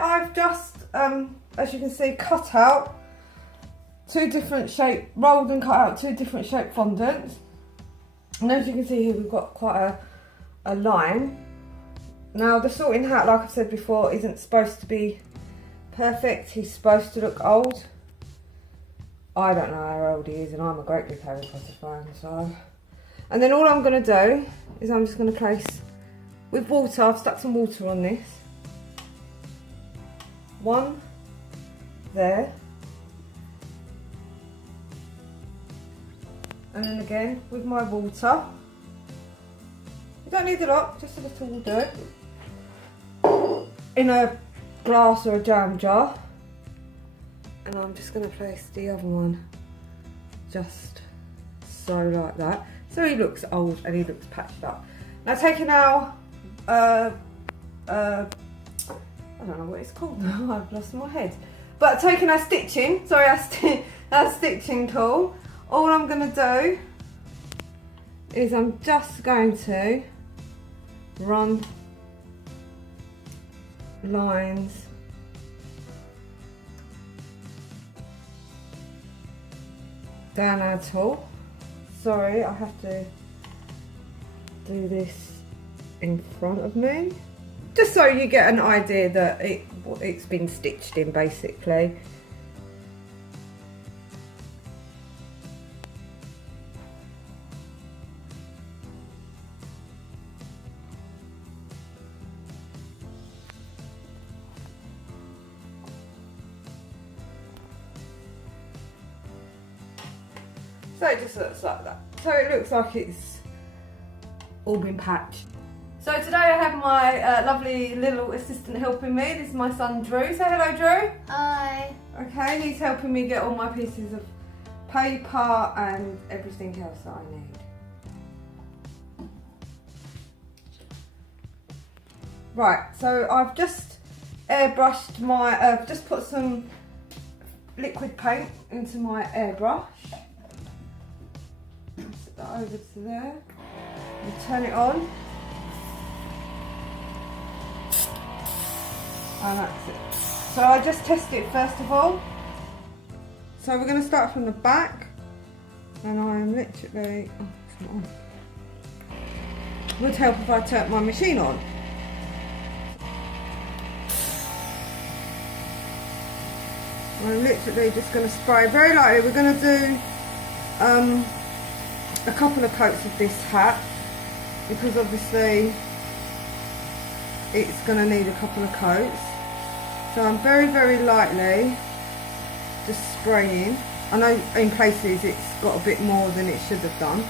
I've just, as you can see, cut out two different shape, rolled and cut out two different shape fondants. And as you can see here, we've got quite a line. Now the sorting hat, like I've said before, isn't supposed to be perfect. He's supposed to look old. I don't know how old he is, and I'm a great big Harry Potter fan, so. And then all I'm going to do is I'm just going to place with water. I've stuck some water on this. One there. And then again with my water. You don't need a lot, just a little will do it. In a glass or a jam jar. And I'm just going to place the other one just so like that. So he looks old and he looks patched up. Now taking our, I don't know what it's called now, I've lost my head. But taking our stitching, sorry, our stitching tool, all I'm going to do is I'm just going to run lines down our tool. Sorry, I have to do this in front of me, just so you get an idea that it's been stitched in basically. So it just looks like that. So it looks like it's all been patched. So today I have my lovely little assistant helping me. This is my son Drew. Say hello, Drew. Hi. Okay, he's helping me get all my pieces of paper and everything else that I need. Right, so I've just airbrushed my, just put some liquid paint into my airbrush. Set that over to there and turn it on. And that's it. So I just test it first of all. So we're going to start from the back, and I'm literally, oh, it's not on. It would help if I turned my machine on. I'm literally just going to spray very lightly. We're going to do a couple of coats of this hat, because obviously it's going to need a couple of coats. So I'm very, very lightly just spraying. I know in places it's got a bit more than it should have done.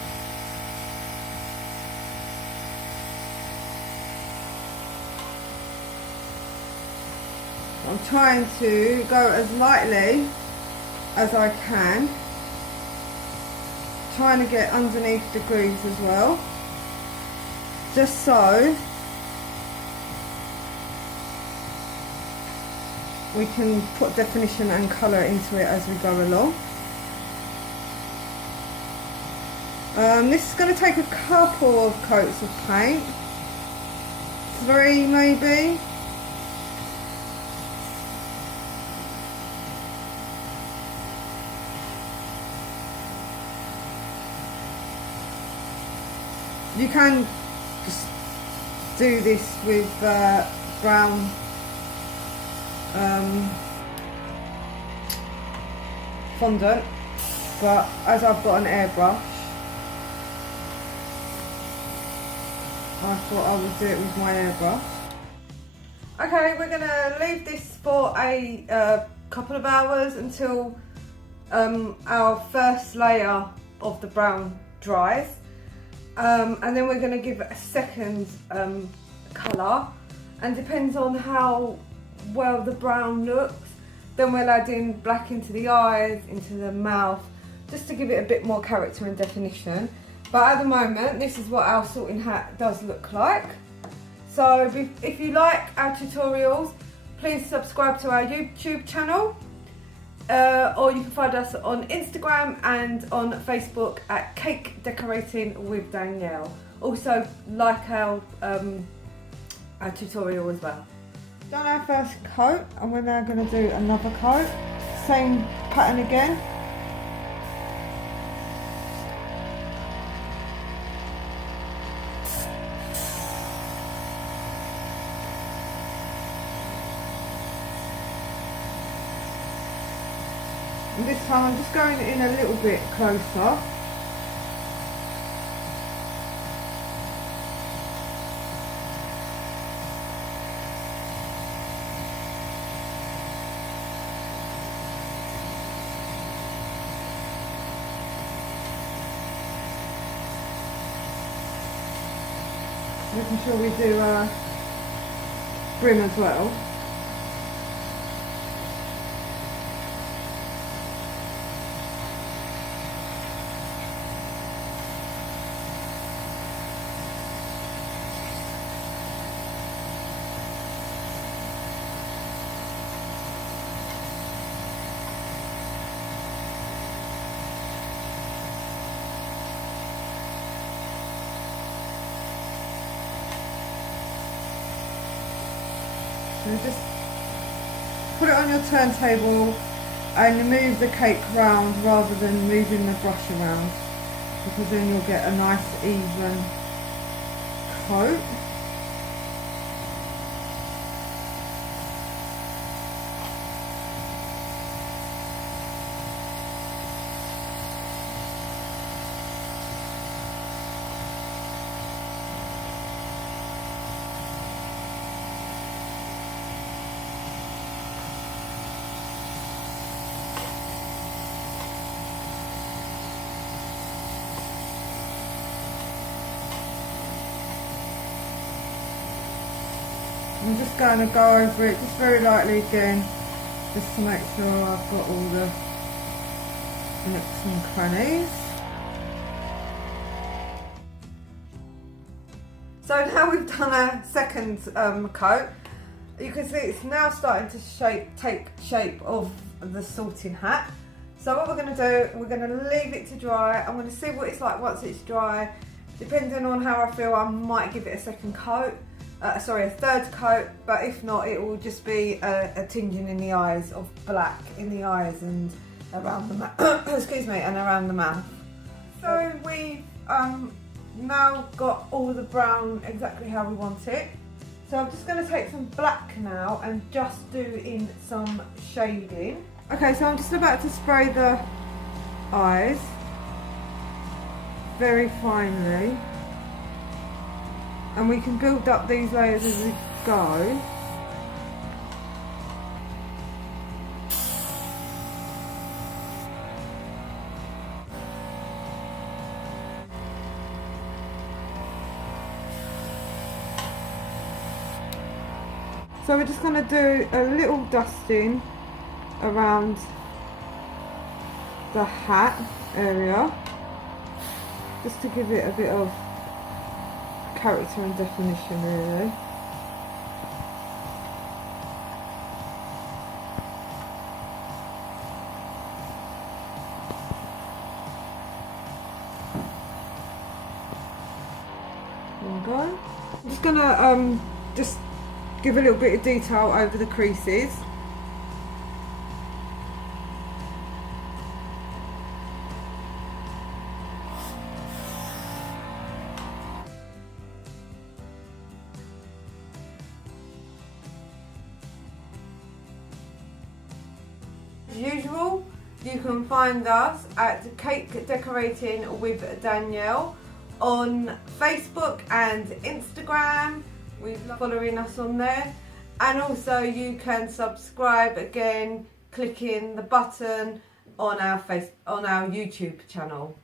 I'm trying to go as lightly as I can, trying to get underneath the grooves as well, just so we can put definition and colour into it as we go along. This is going to take a couple of coats of paint, 3 maybe. You can just do this with brown fondant, but as I've got an airbrush, I thought I would do it with my airbrush. Okay, we're going to leave this for a couple of hours until our first layer of the brown dries. And then we're going to give it a second colour, and depends on how well the brown looks, then we'll add in black into the eyes, into the mouth, just to give it a bit more character and definition. But at the moment, this is what our sorting hat does look like. So if you like our tutorials, please subscribe to our YouTube channel. Or you can find us on Instagram and on Facebook at Cake Decorating with Danielle. Also like our tutorial as well. Done our first coat and we're now going to do another coat. Same pattern again. And this time I'm just going in a little bit closer. Making sure we do brim as well. So just put it on your turntable and move the cake round rather than moving the brush around, because then you'll get a nice even coat. I'm just going to go over it just very lightly again, just to make sure I've got all the nooks and crannies. So now we've done a second coat. You can see it's now starting to take shape of the sorting hat. So what we're going to do, we're going to leave it to dry. I'm going to see what it's like once it's dry. Depending on how I feel, I might give it a second coat. A third coat, but if not, it will just be a tinging in the eyes of black in the eyes and around the mouth. Excuse me, and around the mouth. So we've now got all the brown exactly how we want it. So I'm just going to take some black now and just do in some shading. Okay, so I'm just about to spray the eyes very finely. And we can build up these layers as we go. So we're just going to do a little dusting around the hat area, just to give it a bit of character and definition, really. There we go. I'm just gonna just give a little bit of detail over the creases. As usual, you can find us at Cake Decorating with Danielle on Facebook and Instagram. We love following us on there, and also you can subscribe again clicking the button on our YouTube channel.